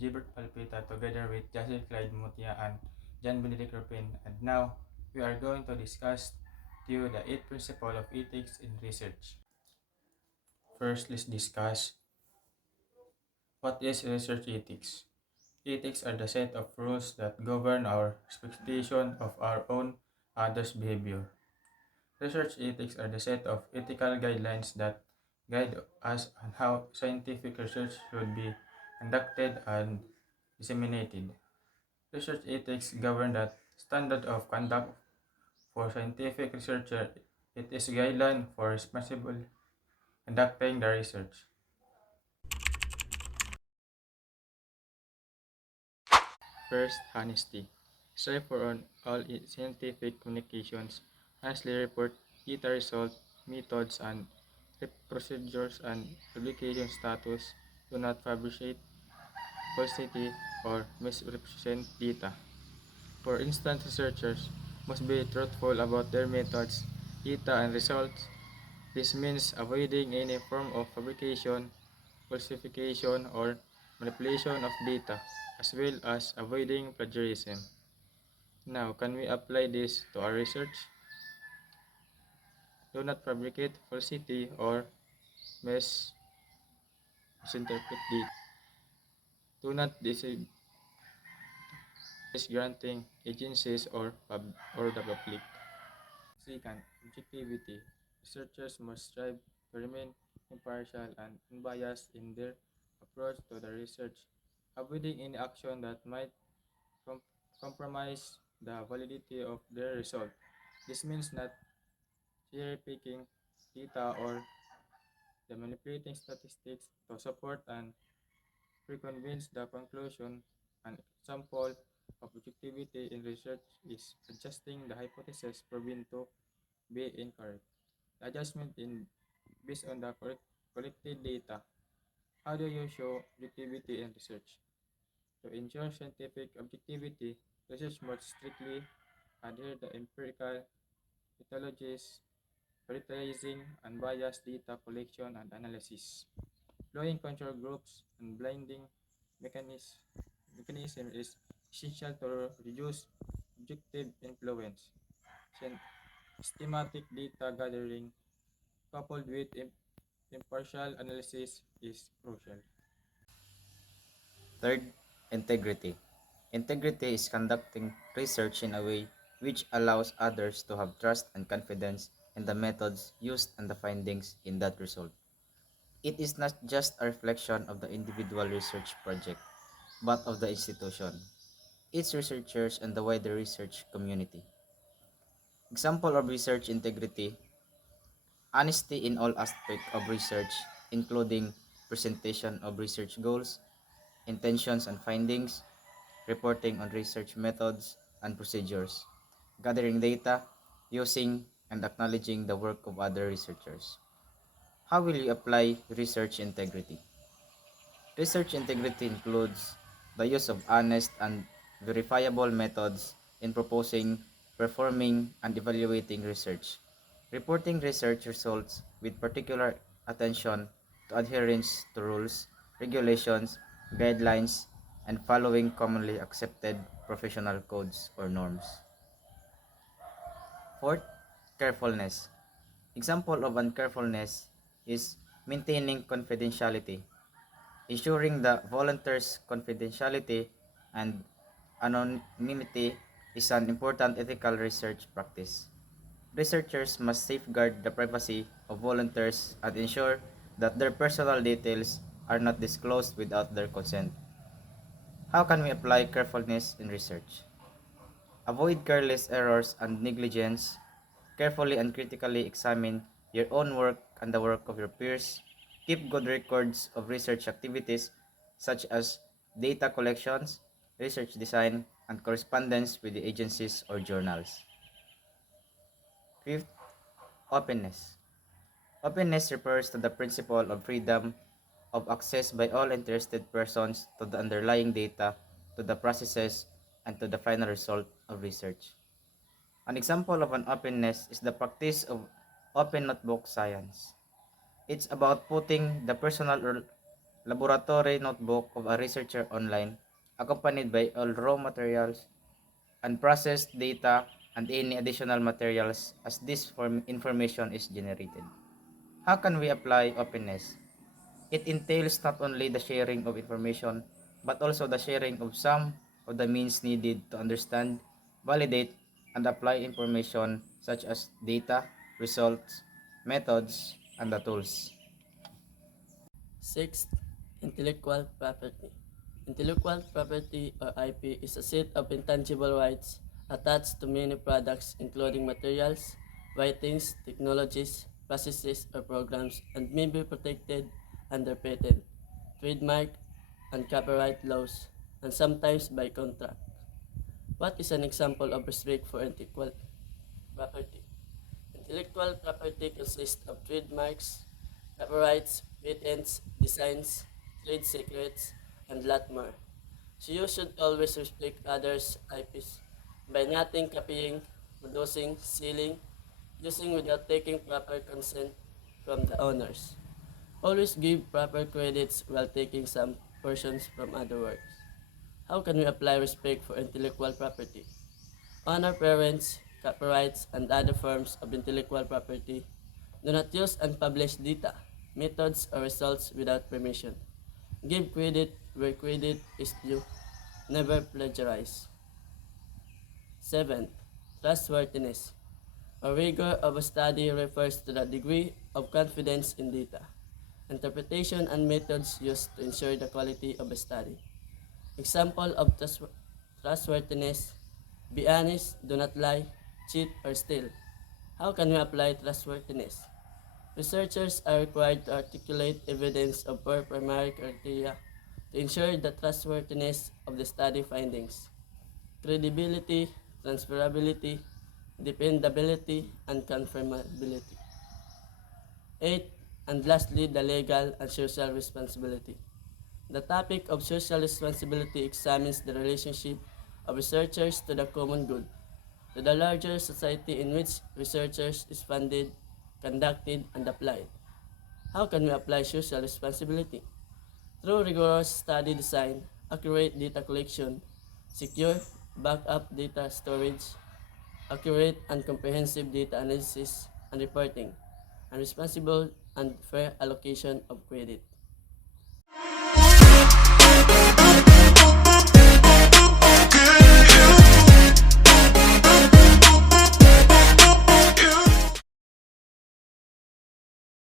Gilbert Palpita together with Jocelyn Clyde Mutia and John Benedict Rupin, and now we are going to discuss to you the 8 principles of ethics in research. First, let's discuss what is research ethics. Ethics are the set of rules that govern our expectation of our own others' behavior. Research ethics are the set of ethical guidelines that guide us on how scientific research should be conducted and disseminated. Research ethics govern the standard of conduct for scientific researcher. It is a guideline for responsible conducting the research. First, honesty. Strive for on all scientific communications. Honestly report data result, methods, and procedures and publication status. Do not fabricate falsity or misrepresent data. For instance, researchers must be truthful about their methods, data, and results. This means avoiding any form of fabrication, falsification, or manipulation of data, as well as avoiding plagiarism. Now, can we apply this to our research? Do not fabricate falsity or misinterpret data. Do not deceive granting agencies or the public. Second, objectivity. Researchers must strive to remain impartial and unbiased in their approach to the research, avoiding any action that might com- compromise the validity of their result. This means not cherry-picking data or the manipulating statistics to support and preconvince the conclusion. An example of objectivity in research is adjusting the hypothesis proven to be incorrect. The adjustment in based on the collected data. How do you show objectivity in research? To ensure scientific objectivity, research must strictly adhere to empirical methodologies, prioritizing unbiased data collection and analysis. Blowing control groups and blinding mechanism is essential to reduce objective influence. Systematic data gathering coupled with impartial analysis is crucial. Third, integrity. Integrity is conducting research in a way which allows others to have trust and confidence in the methods used and the findings in that result. It is not just a reflection of the individual research project, but of the institution, its researchers, and the wider research community. Example of research integrity: honesty in all aspects of research, including presentation of research goals, intentions and findings, reporting on research methods and procedures, gathering data, using and acknowledging the work of other researchers. How will you apply research integrity? Research integrity includes the use of honest and verifiable methods in proposing, performing, and evaluating research. Reporting research results with particular attention to adherence to rules, regulations, guidelines, and following commonly accepted professional codes or norms. Fourth, carefulness. Example of uncarefulness is maintaining confidentiality. Ensuring the volunteers' confidentiality and anonymity is an important ethical research practice. Researchers must safeguard the privacy of volunteers and ensure that their personal details are not disclosed without their consent. How can we apply carefulness in research? Avoid careless errors and negligence. Carefully and critically examine your own work and the work of your peers. Keep good records of research activities such as data collections, research design, and correspondence with the agencies or journals. Fifth, openness. Openness refers to the principle of freedom of access by all interested persons to the underlying data, to the processes, and to the final result of research. An example of an openness is the practice of open notebook science. It's about putting the personal laboratory notebook of a researcher online, accompanied by all raw materials, unprocessed data, and any additional materials as this information is generated. How can we apply openness? It entails not only the sharing of information, but also the sharing of some of the means needed to understand, validate, and apply information such as data, results, methods, and the tools. Sixth, intellectual property. Intellectual property or IP is a set of intangible rights attached to many products including materials, writings, technologies, processes, or programs and may be protected under patent, trademark, and copyright laws and sometimes by contract. What is an example of respect for intellectual property? Intellectual property consists of trademarks, copyrights, patents, designs, trade secrets, and lot more. So you should always respect others' IPs by nothing copying, producing, stealing, using without taking proper consent from the owners. Always give proper credits while taking some portions from other works. How can we apply respect for intellectual property? Honor parents, copyrights, and other forms of intellectual property. Do not use unpublished data, methods, or results without permission. Give credit where credit is due. Never plagiarize. 7. Trustworthiness. A rigor of a study refers to the degree of confidence in data, interpretation, and methods used to ensure the quality of a study. Example of trustworthiness: be honest, do not lie, cheat, or steal. How can we apply trustworthiness? Researchers are required to articulate evidence of four primary criteria to ensure the trustworthiness of the study findings: credibility, transferability, dependability, and confirmability. 8. And lastly, the legal and social responsibility. The topic of social responsibility examines the relationship of researchers to the common good, to the larger society in which researchers is funded, conducted, and applied. How can we apply social responsibility? Through rigorous study design, accurate data collection, secure backup data storage, accurate and comprehensive data analysis and reporting, and responsible and fair allocation of credit.